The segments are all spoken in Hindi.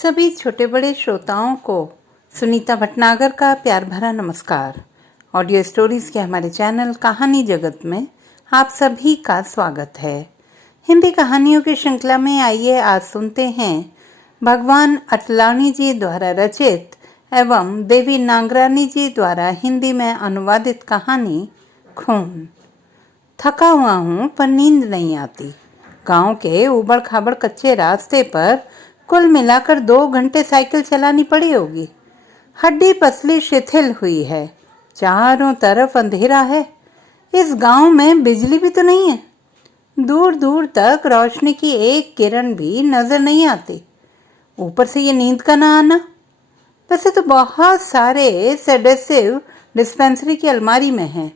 सभी छोटे बड़े श्रोताओं को सुनीता भटनागर का प्यार भरा नमस्कार। ऑडियो स्टोरीज के हमारे चैनल कहानी जगत में आप सभी का स्वागत है। हिंदी कहानियों की श्रृंखला में आइए आज सुनते हैं भगवान अटलानी जी द्वारा रचित एवं देवी नागरानी जी द्वारा हिंदी में अनुवादित कहानी खून। थका हुआ हूँ पर नींद नहीं आती। गांव के उबड़ खाबड़ कच्चे रास्ते पर कुल मिलाकर 2 घंटे साइकिल चलानी पड़ी होगी। हड्डी पसली शिथिल हुई है। चारों तरफ अंधेरा है। इस गांव में बिजली भी तो नहीं है। दूर दूर तक रोशनी की एक किरण भी नजर नहीं आती। ऊपर से ये नींद का ना आना। वैसे तो बहुत सारे सेडेटिव डिस्पेंसरी की अलमारी में है।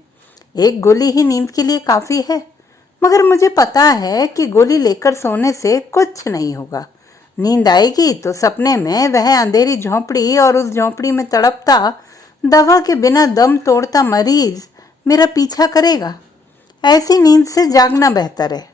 एक गोली ही नींद के लिए काफी है, मगर मुझे पता है कि गोली लेकर सोने से कुछ नहीं होगा। नींद आएगी तो सपने में वह अंधेरी झोंपड़ी और उस झोंपड़ी में तड़पता, दवा के बिना दम तोड़ता मरीज मेरा पीछा करेगा। ऐसी नींद से जागना बेहतर है।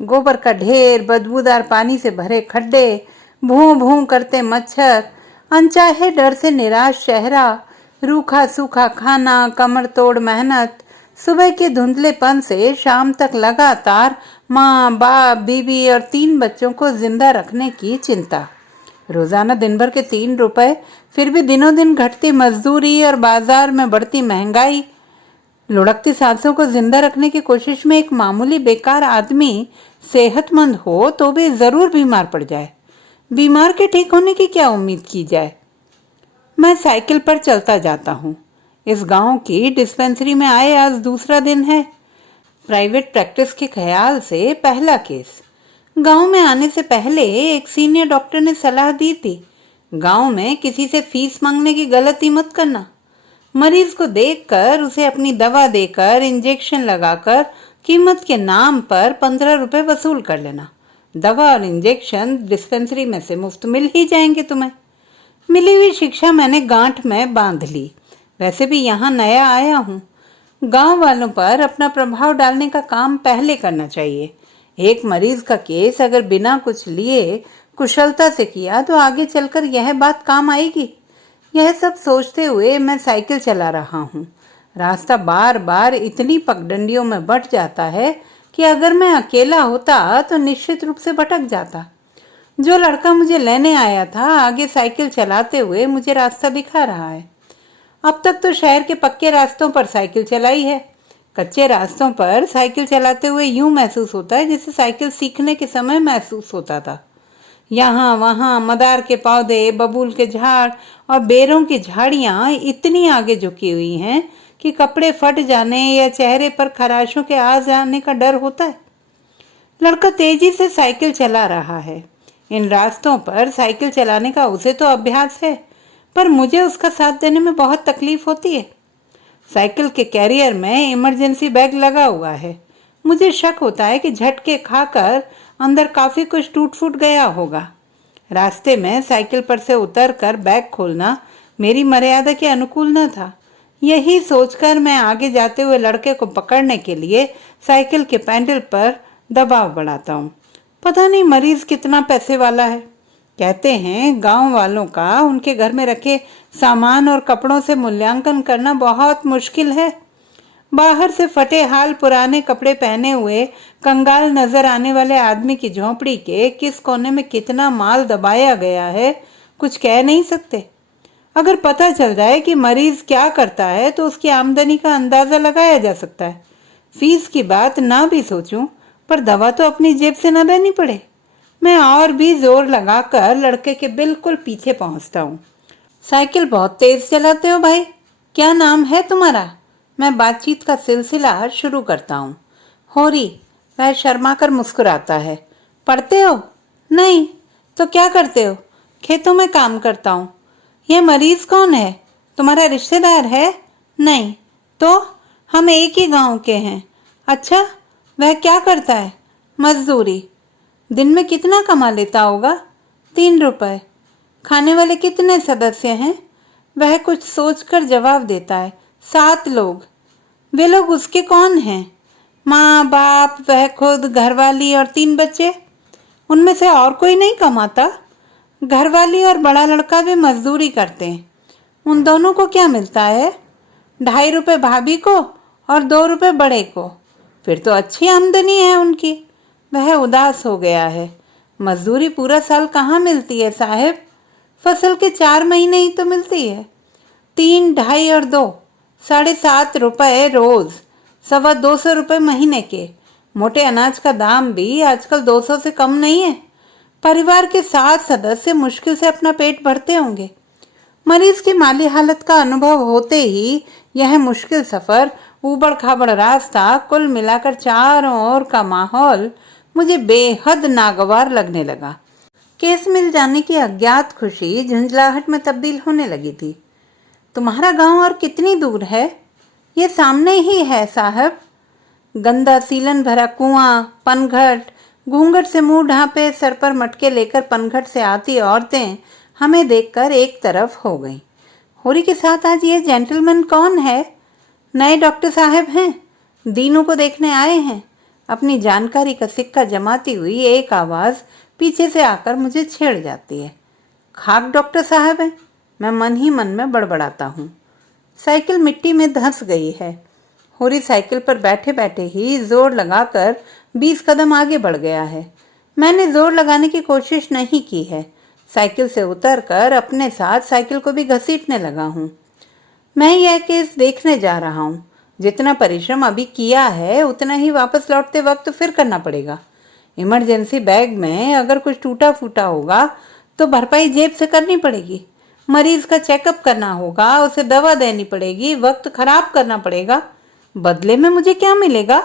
गोबर का ढेर, बदबूदार पानी से भरे खड्डे, भूं भूं करते मच्छर, अनचाहे डर से निराश चेहरा, रूखा सूखा खाना, कमर तोड़ मेहनत, सुबह के धुंधलेपन से शाम तक लगातार माँ, बाप, बीवी और 3 बच्चों को जिंदा रखने की चिंता। रोजाना दिन भर के 3 रुपए, फिर भी दिनों दिन घटती मजदूरी और बाजार में बढ़ती महंगाई। लुढ़कती सांसों को जिंदा रखने की कोशिश में एक मामूली बेकार आदमी सेहतमंद हो तो भी जरूर बीमार पड़ जाए। बीमार के ठीक होने की क्या उम्मीद की जाए। मैं साइकिल पर चलता जाता हूँ। इस गांव की डिस्पेंसरी में आए आज दूसरा दिन है। प्राइवेट प्रैक्टिस के ख्याल से पहला केस। गांव में आने से पहले एक सीनियर डॉक्टर ने सलाह दी थी, गांव में किसी से फीस मांगने की गलती मत करना। मरीज को देखकर उसे अपनी दवा देकर, इंजेक्शन लगाकर कीमत के नाम पर 15 रुपए वसूल कर लेना। दवा और इंजेक्शन डिस्पेंसरी में से मुफ्त मिल ही जाएंगे तुम्हें। मिली हुई शिक्षा मैंने गांठ में बांध ली। वैसे भी यहाँ नया आया हूँ। गांव वालों पर अपना प्रभाव डालने का काम पहले करना चाहिए। एक मरीज का केस अगर बिना कुछ लिए कुशलता से किया तो आगे चलकर यह बात काम आएगी। यह सब सोचते हुए मैं साइकिल चला रहा हूँ। रास्ता बार बार इतनी पगडंडियों में बंट जाता है कि अगर मैं अकेला होता तो निश्चित रूप से भटक जाता। जो लड़का मुझे लेने आया था आगे साइकिल चलाते हुए मुझे रास्ता दिखा रहा है। अब तक तो शहर के पक्के रास्तों पर साइकिल चलाई है। कच्चे रास्तों पर साइकिल चलाते हुए यूं महसूस होता है जैसे साइकिल सीखने के समय महसूस होता था। यहाँ वहाँ मदार के पौधे, बबूल के झाड़ और बेरों की झाड़ियाँ इतनी आगे झुकी हुई हैं कि कपड़े फट जाने या चेहरे पर खराशों के आ जाने का डर होता है। लड़का तेजी से साइकिल चला रहा है। इन रास्तों पर साइकिल चलाने का उसे तो अभ्यास है, पर मुझे उसका साथ देने में बहुत तकलीफ होती है। साइकिल के कैरियर में इमरजेंसी बैग लगा हुआ है। मुझे शक होता है कि झटके खाकर अंदर काफी कुछ टूट फूट गया होगा। रास्ते में साइकिल पर से उतरकर बैग खोलना मेरी मर्यादा के अनुकूल न था। यही सोचकर मैं आगे जाते हुए लड़के को पकड़ने के लिए साइकिल के पैडल पर दबाव बढ़ाता हूँ। पता नहीं मरीज कितना पैसे वाला है। कहते हैं गांव वालों का उनके घर में रखे सामान और कपड़ों से मूल्यांकन करना बहुत मुश्किल है। बाहर से फटे हाल पुराने कपड़े पहने हुए कंगाल नजर आने वाले आदमी की झोंपड़ी के किस कोने में कितना माल दबाया गया है कुछ कह नहीं सकते। अगर पता चल जाए कि मरीज क्या करता है तो उसकी आमदनी का अंदाजा लगाया जा सकता है। फीस की बात ना भी सोचूं, पर दवा तो अपनी जेब से न देनी पड़े। मैं और भी जोर लगाकर लड़के के बिल्कुल पीछे पहुंचता हूँ। साइकिल बहुत तेज चलाते हो भाई, क्या नाम है तुम्हारा? मैं बातचीत का सिलसिला शुरू करता हूँ। होरी। वह शर्मा कर मुस्कुराता है। पढ़ते हो? नहीं। तो क्या करते हो? खेतों में काम करता हूँ। यह मरीज कौन है? तुम्हारा रिश्तेदार है? नहीं। तो हम एक ही गांव के हैं। अच्छा, वह क्या करता है? मजदूरी। दिन में कितना कमा लेता होगा? 3 रुपए। खाने वाले कितने सदस्य हैं? वह कुछ सोचकर जवाब देता है। 7 लोग। वे लोग उसके कौन हैं? माँ, बाप, वह खुद, घरवाली और 3 बच्चे। उनमें से और कोई नहीं कमाता? घरवाली और बड़ा लड़का भी मजदूरी करते हैं। उन दोनों को क्या मिलता है? 2.5 रुपये भाभी को और 2 रुपये बड़े को। फिर तो अच्छी आमदनी है उनकी। वह उदास हो गया है। मजदूरी पूरा साल कहाँ मिलती है साहब? फसल के 4 महीने ही तो मिलती है। 3, 2.5 और 2, 7.5 रुपये रोज, 225 महीने के। मोटे अनाज का दाम भी आजकल 200 से कम नहीं है। परिवार के 7 सदस्य मुश्किल से अपना पेट भरते होंगे। मरीज की माली हालत का अनुभव होते ही यह मुश्किल सफर, ऊबड़ खाबड़ रास्ता, कुल मिलाकर चारों ओर का माहौल मुझे बेहद नागवार लगने लगा। केस मिल जाने की अज्ञात खुशी झुंझलाहट में तब्दील होने लगी थी। तुम्हारा गांव और कितनी दूर है? ये सामने ही है साहब। गंदा सीलन भरा कुआं, पनघट, घूंघट से मुंह ढांपे, सर पर मटके लेकर पनघट से आती औरतें हमें देखकर एक तरफ हो गईं। होरी के साथ आज ये जेंटलमैन कौन है? नए डॉक्टर साहब हैं, दीनू को देखने आए हैं। अपनी जानकारी का सिक्का जमाती हुई एक आवाज़ पीछे से आकर मुझे छेड़ जाती है। खाक डॉक्टर साहब हैं, मैं मन ही मन में बड़बड़ाता हूँ। साइकिल मिट्टी में धंस गई है। होरी साइकिल पर बैठे बैठे ही जोर लगाकर 20 कदम आगे बढ़ गया है। मैंने जोर लगाने की कोशिश नहीं की है। साइकिल से उतरकर अपने साथ साइकिल को भी घसीटने लगा हूँ। मैं यह केस देखने जा रहा हूँ। जितना परिश्रम अभी किया है उतना ही वापस लौटते वक्त फिर करना पड़ेगा। इमरजेंसी बैग में अगर कुछ टूटा फूटा होगा तो भरपाई जेब से करनी पड़ेगी। मरीज का चेकअप करना होगा, उसे दवा देनी पड़ेगी, वक्त खराब करना पड़ेगा। बदले में मुझे क्या मिलेगा?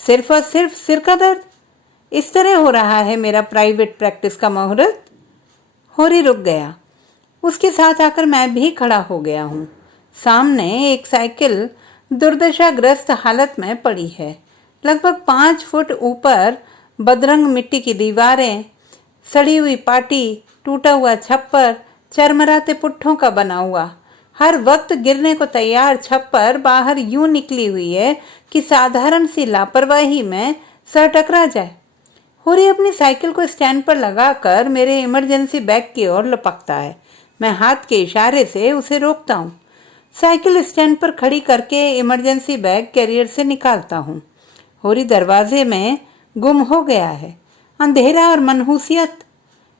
सिर्फ और सिर्फ सिर का दर्द। इस तरह हो रहा है मेरा प्राइवेट प्रैक्टिस का मुहूर्त। होरी रुक गया। उसके साथ आकर मैं भी खड़ा हो गया हूँ। सामने एक साइकिल दुर्दशाग्रस्त हालत में पड़ी है। लगभग 5 फुट ऊपर बदरंग मिट्टी की दीवारें, सड़ी हुई पाटी, टूटा हुआ छप्पर, चरमराते पुट्ठों का बना हुआ, हर वक्त गिरने को तैयार छप्पर बाहर यूं निकली हुई है कि साधारण सी लापरवाही में सर टकरा जाए। होरी अपनी साइकिल को स्टैंड पर लगाकर मेरे इमरजेंसी बैग की ओर लपकता है। मैं हाथ के इशारे से उसे रोकता हूँ। साइकिल स्टैंड पर खड़ी करके इमरजेंसी बैग कैरियर से निकालता हूँ। होरी दरवाजे में गुम हो गया है। अंधेरा और मनहूसियत।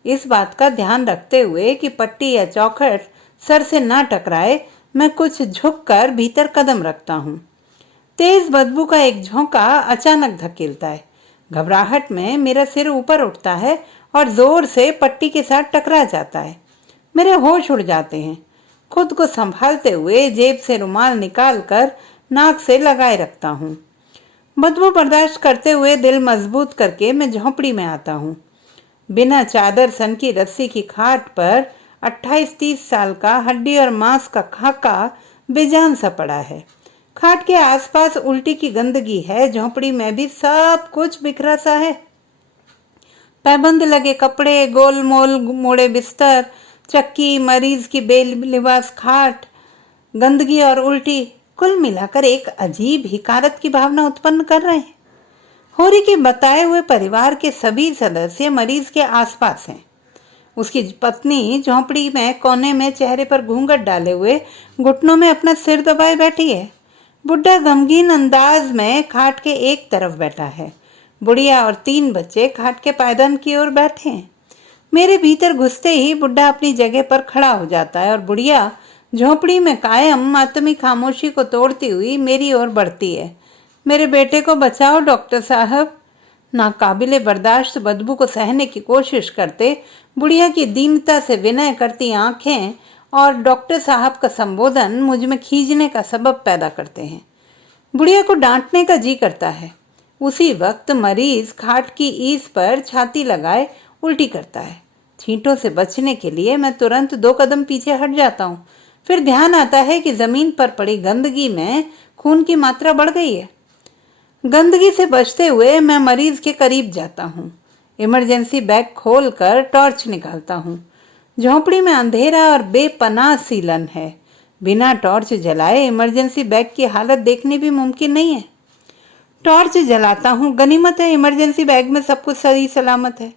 इस बात का ध्यान रखते हुए कि पट्टी या चौखट सर से ना टकराए, मैं कुछ झुककर भीतर कदम रखता हूँ। तेज बदबू का एक झोंका अचानक धकेलता है। घबराहट में मेरा सिर ऊपर उठता है और जोर से पट्टी के साथ टकरा जाता है। मेरे होश उड़ जाते हैं। खुद को संभालते हुए जेब से रुमाल निकालकर नाक से लगाए रखता हूँ। बदबू बर्दाश्त करते हुए दिल मजबूत करके मैं झोंपड़ी में आता हूँ। बिना चादर सन की रस्सी की खाट पर 28-30 साल का हड्डी और मांस का खाका बेजान सा पड़ा है। खाट के आसपास उल्टी की गंदगी है। झोंपड़ी में भी सब कुछ बिखरा सा है। पैबंद लगे कपड़े, गोलमोल मोड़े बिस्तर, चक्की, मरीज की बेलिबास खाट, गंदगी और उल्टी कुल मिलाकर एक अजीब हिकारत की भावना उत्पन्न कर रहे हैं। होरी के बताए हुए परिवार के सभी सदस्य मरीज के आसपास हैं। उसकी पत्नी झोंपड़ी में कोने में चेहरे पर घूंघट डाले हुए घुटनों में अपना सिर दबाए बैठी है। बुढ़ा गमगीन अंदाज में खाट के एक तरफ बैठा है। बुढ़िया और 3 बच्चे खाट के पायदान की ओर बैठे हैं। मेरे भीतर घुसते ही बुढ़ा अपनी जगह पर खड़ा हो जाता है और बुढ़िया झोंपड़ी में कायम मातमी खामोशी को तोड़ती हुई मेरी ओर बढ़ती है। मेरे बेटे को बचाओ डॉक्टर साहब। नाकाबिले बर्दाश्त बदबू को सहने की कोशिश करते बुढ़िया की दीनता से विनय करती आंखें और डॉक्टर साहब का संबोधन मुझ में खींचने का सबब पैदा करते हैं। बुढ़िया को डांटने का जी करता है। उसी वक्त मरीज खाट की ईस पर छाती लगाए उल्टी करता है। छींटों से बचने के लिए मैं तुरंत 2 कदम पीछे हट जाता हूँ। फिर ध्यान आता है कि जमीन पर पड़ी गंदगी में खून की मात्रा बढ़ गई है। गंदगी से बचते हुए मैं मरीज के करीब जाता हूँ। इमरजेंसी बैग खोलकर टॉर्च निकालता हूँ। झोंपड़ी में अंधेरा और बेपनाह सीलन है। बिना टॉर्च जलाए इमरजेंसी बैग की हालत देखनी भी मुमकिन नहीं है। टॉर्च जलाता हूँ। गनीमत है इमरजेंसी बैग में सब कुछ सही सलामत है।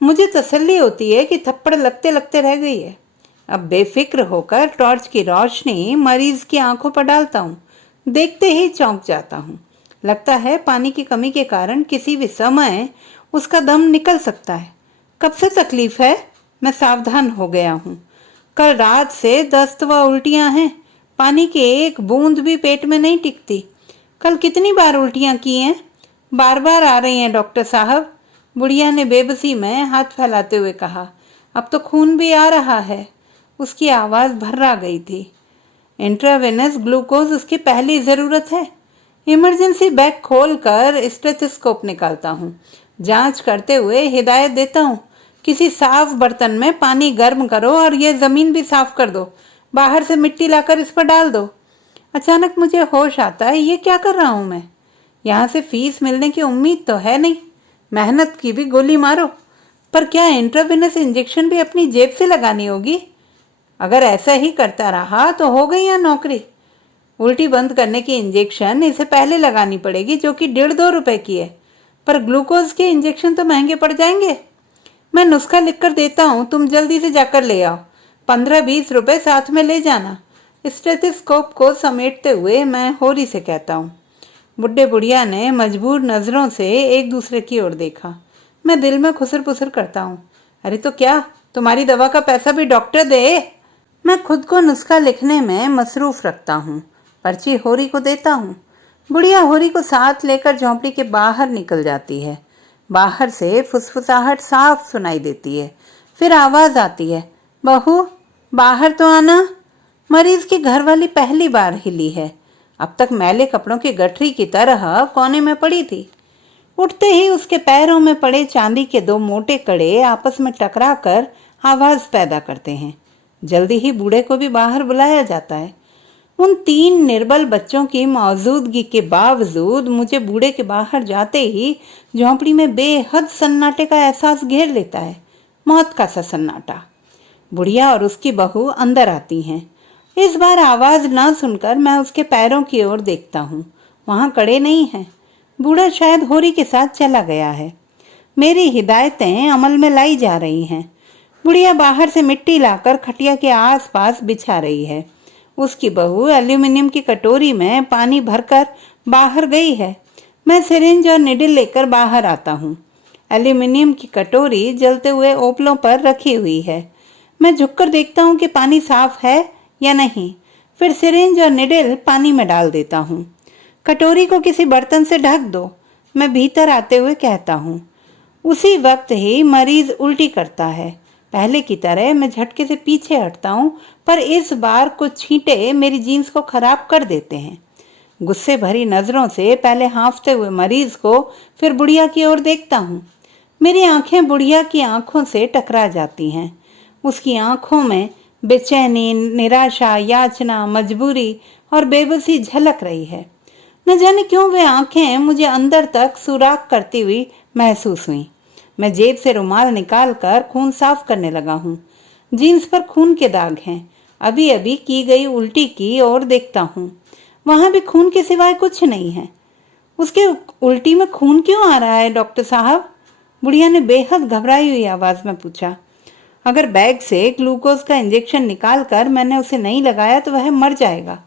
मुझे तसल्ली होती है कि थप्पड़ लगते लगते रह गई है। अब बेफिक्र होकर टॉर्च की रोशनी मरीज की आंखों पर डालता हूँ। देखते ही चौंक जाता हूँ। लगता है पानी की कमी के कारण किसी भी समय उसका दम निकल सकता है। कब से तकलीफ है? मैं सावधान हो गया हूँ। कल रात से दस्त व उल्टियाँ हैं। पानी की एक बूंद भी पेट में नहीं टिकती। कल कितनी बार उल्टियाँ की हैं? बार बार आ रही हैं डॉक्टर साहब। बुढ़िया ने बेबसी में हाथ फैलाते हुए कहा। अब तो खून भी आ रहा है। उसकी आवाज़ भर्रा गई थी। इंट्रावेनस ग्लूकोज उसकी पहली ज़रूरत है। इमरजेंसी बैग खोलकर स्टेथोस्कोप निकालता हूँ। जांच करते हुए हिदायत देता हूँ, किसी साफ बर्तन में पानी गर्म करो और यह ज़मीन भी साफ कर दो। बाहर से मिट्टी लाकर इस पर डाल दो। अचानक मुझे होश आता है, ये क्या कर रहा हूँ मैं? यहाँ से फीस मिलने की उम्मीद तो है नहीं। मेहनत की भी गोली मारो, पर क्या इंट्रावेनस इंजेक्शन भी अपनी जेब से लगानी होगी? अगर ऐसा ही करता रहा तो हो गई यहाँ नौकरी। उल्टी बंद करने की इंजेक्शन इसे पहले लगानी पड़ेगी, जो कि 1.5-2 रुपए की है। पर ग्लूकोज के इंजेक्शन तो महंगे पड़ जाएंगे। मैं नुस्खा लिखकर देता हूँ, तुम जल्दी से जाकर ले आओ। 15-20 रुपए साथ में ले जाना। स्टेथोस्कोप को समेटते हुए मैं होरी से कहता हूँ। बुढ़े बुढ़िया ने मजबूर नज़रों से एक दूसरे की ओर देखा। मैं दिल में खुसर पुसर करता हूँ, अरे तो क्या तुम्हारी दवा का पैसा भी डॉक्टर दे? मैं खुद को नुस्खा लिखने में मसरूफ रखता हूँ। पर्ची होरी को देता हूँ। बुढ़िया होरी को साथ लेकर झोंपड़ी के बाहर निकल जाती है। बाहर से फुसफुसाहट साफ सुनाई देती है। फिर आवाज़ आती है, बहू बाहर तो आना। मरीज की घरवाली पहली बार हिली है। अब तक मैले कपड़ों की गठरी की तरह कोने में पड़ी थी। उठते ही उसके पैरों में पड़े चांदी के 2 मोटे कड़े आपस में टकराकर आवाज़ पैदा करते हैं। जल्दी ही बूढ़े को भी बाहर बुलाया जाता है। उन 3 निर्बल बच्चों की मौजूदगी के बावजूद मुझे बूढ़े के बाहर जाते ही झोंपड़ी में बेहद सन्नाटे का एहसास घेर लेता है। मौत का सा सन्नाटा। बुढ़िया और उसकी बहू अंदर आती हैं। इस बार आवाज़ ना सुनकर मैं उसके पैरों की ओर देखता हूँ। वहाँ कड़े नहीं हैं। बूढ़ा शायद होरी के साथ चला गया है। मेरी हिदायतें अमल में लाई जा रही हैं। बुढ़िया बाहर से मिट्टी लाकर खटिया के आसपास बिछा रही है। उसकी बहू एल्यूमिनियम की कटोरी में पानी भरकर बाहर गई है। मैं सिरिंज और निडल लेकर बाहर आता हूँ। एल्यूमिनियम की कटोरी जलते हुए ओपलों पर रखी हुई है। मैं झुककर देखता हूँ कि पानी साफ है या नहीं। फिर सिरिंज और निडल पानी में डाल देता हूँ। कटोरी को किसी बर्तन से ढक दो, मैं भीतर आते हुए कहता हूँ। उसी वक्त ही मरीज उल्टी करता है। पहले की तरह मैं झटके से पीछे हटता हूँ, पर इस बार कुछ छींटे मेरी जीन्स को खराब कर देते हैं। गुस्से भरी नजरों से पहले हाँफते हुए मरीज को, फिर बुढ़िया की ओर देखता हूँ। मेरी आंखें बुढ़िया की आंखों से टकरा जाती हैं। उसकी आंखों में बेचैनी, निराशा, याचना, मजबूरी और बेबसी झलक रही है। न जाने क्यों वे आंखें मुझे अंदर तक सुराख करती हुई महसूस हुई। मैं जेब से रुमाल निकालकर खून साफ करने लगा हूँ। जीन्स पर खून के दाग हैं। अभी अभी की गई उल्टी की ओर देखता हूँ। वहाँ भी खून के सिवाय कुछ नहीं है। उसके उल्टी में खून क्यों आ रहा है डॉक्टर साहब? बुढ़िया ने बेहद घबराई हुई आवाज में पूछा। अगर बैग से ग्लूकोज का इंजेक्शन निकालकर मैंने उसे नहीं लगाया तो वह मर जाएगा।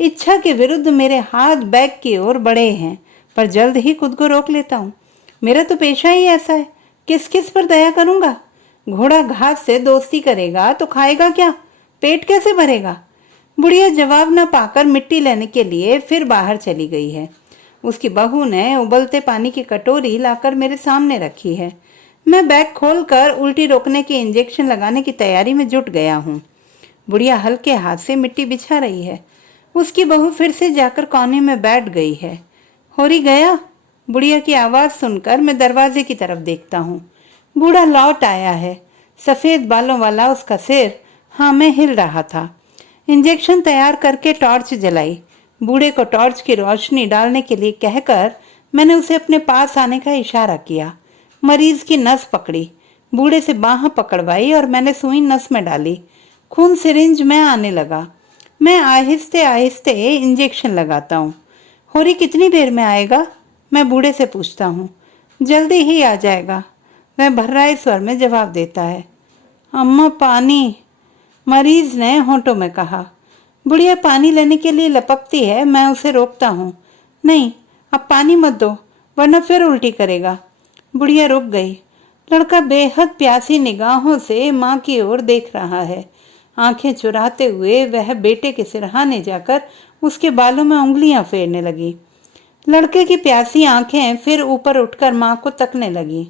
इच्छा के विरुद्ध मेरे हाथ बैग की ओर बढ़े हैं, पर जल्द ही खुद को रोक लेता हूँ। मेरा तो पेशा ही ऐसा है, किस किस पर दया करूंगा? घोड़ा घास से दोस्ती करेगा तो खाएगा क्या? पेट कैसे भरेगा? बुढ़िया जवाब न पाकर मिट्टी लेने के लिए फिर बाहर चली गई है। उसकी बहू ने उबलते पानी की कटोरी लाकर मेरे सामने रखी है। मैं बैग खोलकर उल्टी रोकने के इंजेक्शन लगाने की तैयारी में जुट गया हूँ। बुढ़िया हल्के हाथ से मिट्टी बिछा रही है। उसकी बहू फिर से जाकर कोने में बैठ गई है। होरी गया? बुढ़िया की आवाज़ सुनकर मैं दरवाजे की तरफ देखता हूँ। बूढ़ा लौट आया है। सफ़ेद बालों वाला उसका सिर हाँ में हिल रहा था। इंजेक्शन तैयार करके टॉर्च जलाई। बूढ़े को टॉर्च की रोशनी डालने के लिए कहकर मैंने उसे अपने पास आने का इशारा किया। मरीज की नस पकड़ी, बूढ़े से बाह पकड़वाई और मैंने सुई नस में डाली। खून सिरिंज में आने लगा। मैं आहिस्ते आहिस्ते इंजेक्शन लगाता हूँ। होरी कितनी देर में आएगा? मैं बूढ़े से पूछता हूँ। जल्दी ही आ जाएगा। वह भर्राए स्वर में जवाब देता है, अम्मा पानी। मरीज ने होंठों में कहा। बुढ़िया पानी लेने के लिए लपकती है, मैं उसे रोकता हूँ। नहीं, अब पानी मत दो वरना फिर उल्टी करेगा। बुढ़िया रुक गई। लड़का बेहद प्यासी निगाहों से माँ की ओर देख रहा है। आंखें चुराते हुए वह बेटे के सिरहाने जाकर उसके बालों में उंगलियां फेरने लगी। लड़के की प्यासी आंखें फिर ऊपर उठकर माँ को तकने लगी।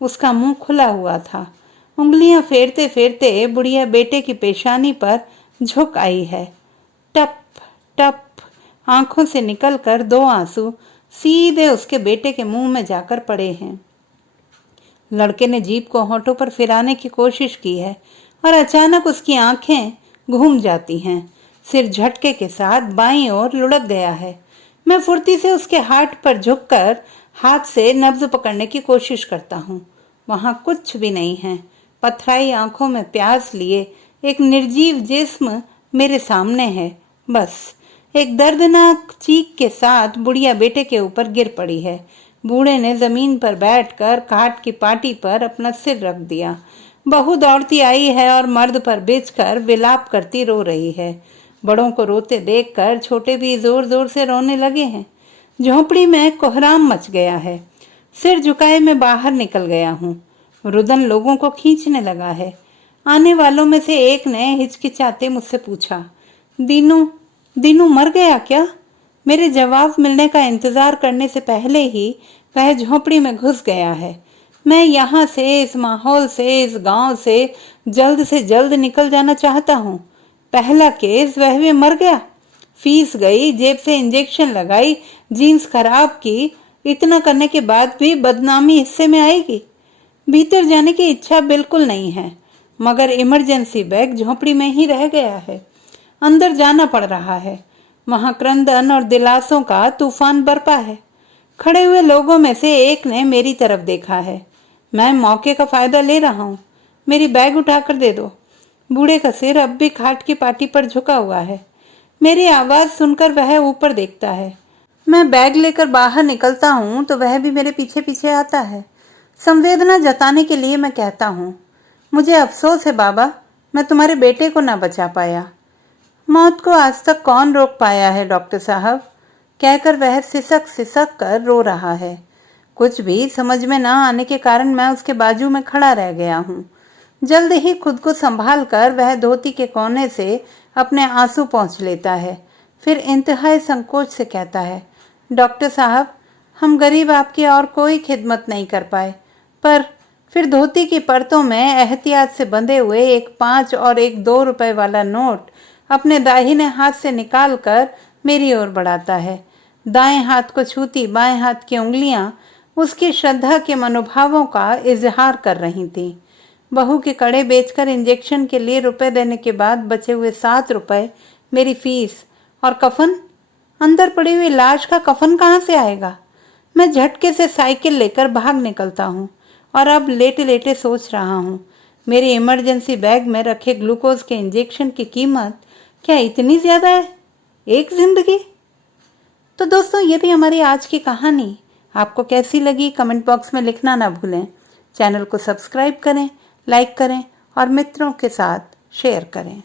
उसका मुंह खुला हुआ था। उंगलियां फेरते फेरते बुढ़िया बेटे की पेशानी पर झुक आई है। टप टप आंखों से निकलकर 2 आंसू सीधे उसके बेटे के मुंह में जाकर पड़े हैं। लड़के ने जीभ को होंठों पर फिराने की कोशिश की है और अचानक उसकी आंखें घूम जाती हैं। सिर झटके के साथ बाईं ओर लुढ़क गया है। मैं फुर्ती से उसके हाथ पर झुककर हाथ से नब्ज पकड़ने की कोशिश करता हूँ। वहां कुछ भी नहीं है। पथराई आंखों में प्यास लिए एक निर्जीव जिस्म मेरे सामने है। बस एक दर्दनाक चीख के साथ बुढ़िया बेटे के ऊपर गिर पड़ी है। बूढ़े ने जमीन पर बैठकर काठ की पाटी पर अपना सिर रख दिया। बहू दौड़ती आई है और मर्द पर बिछकर विलाप करती रो रही है। बड़ों को रोते देखकर छोटे भी जोर जोर से रोने लगे हैं। झोंपड़ी में कोहराम मच गया है। सिर झुकाए मैं बाहर निकल गया हूँ। रुदन लोगों को खींचने लगा है। आने वालों में से एक ने हिचकिचाते मुझसे पूछा, दीनू मर गया क्या? मेरे जवाब मिलने का इंतजार करने से पहले ही वह झोंपड़ी में घुस गया है। मैं यहाँ से, इस माहौल से, इस गांव से जल्द निकल जाना चाहता हूँ। पहला केस वह भी मर गया। फीस गई, जेब से इंजेक्शन लगाई, जीन्स खराब की, इतना करने के बाद भी बदनामी हिस्से में आएगी। भीतर जाने की इच्छा बिल्कुल नहीं है, मगर इमरजेंसी बैग झोंपड़ी में ही रह गया है। अंदर जाना पड़ रहा है। वहां क्रंदन और दिलासों का तूफान बरपा है। खड़े हुए लोगों में से एक ने मेरी तरफ देखा है। मैं मौके का फायदा ले रहा हूँ। मेरी बैग उठाकर दे दो। बूढ़े का सिर अब भी खाट की पाटी पर झुका हुआ है। मेरी आवाज सुनकर वह ऊपर देखता है। मैं बैग लेकर बाहर निकलता हूँ तो वह भी मेरे पीछे पीछे आता है। संवेदना जताने के लिए मैं कहता हूँ, मुझे अफसोस है बाबा, मैं तुम्हारे बेटे को ना बचा पाया। मौत को आज तक कौन रोक पाया है डॉक्टर साहब? कहकर वह सिसक सिसक कर रो रहा है। कुछ भी समझ में ना आने के कारण मैं उसके बाजू में खड़ा रह गया हूँ। जल्द ही खुद को संभाल कर वह धोती के कोने से अपने आंसू पोंछ लेता है। फिर इंतहाई संकोच से कहता है, डॉक्टर साहब, हम गरीब आपकी और कोई खिदमत नहीं कर पाए, पर फिर धोती की परतों में एहतियात से बंधे हुए एक 5 और एक 2 रुपए वाला नोट अपने दाहिने हाथ से निकालकर मेरी ओर बढ़ाता है। दाएं हाथ को छूती बाएं हाथ की उंगलियां उसकी श्रद्धा के मनोभावों का इजहार कर रही थीं। बहू के कड़े बेचकर इंजेक्शन के लिए रुपए देने के बाद बचे हुए 7 रुपए मेरी फीस और कफन। अंदर पड़ी हुई लाश का कफन कहाँ से आएगा? मैं झटके से साइकिल लेकर भाग निकलता हूँ और अब लेटे लेटे सोच रहा हूँ, मेरे इमरजेंसी बैग में रखे ग्लूकोज के इंजेक्शन की कीमत क्या इतनी ज़्यादा है? एक जिंदगी। तो दोस्तों, ये थी हमारी आज की कहानी। आपको कैसी लगी कमेंट बॉक्स में लिखना ना भूलें। चैनल को सब्सक्राइब करें, लाइक करें और मित्रों के साथ शेयर करें।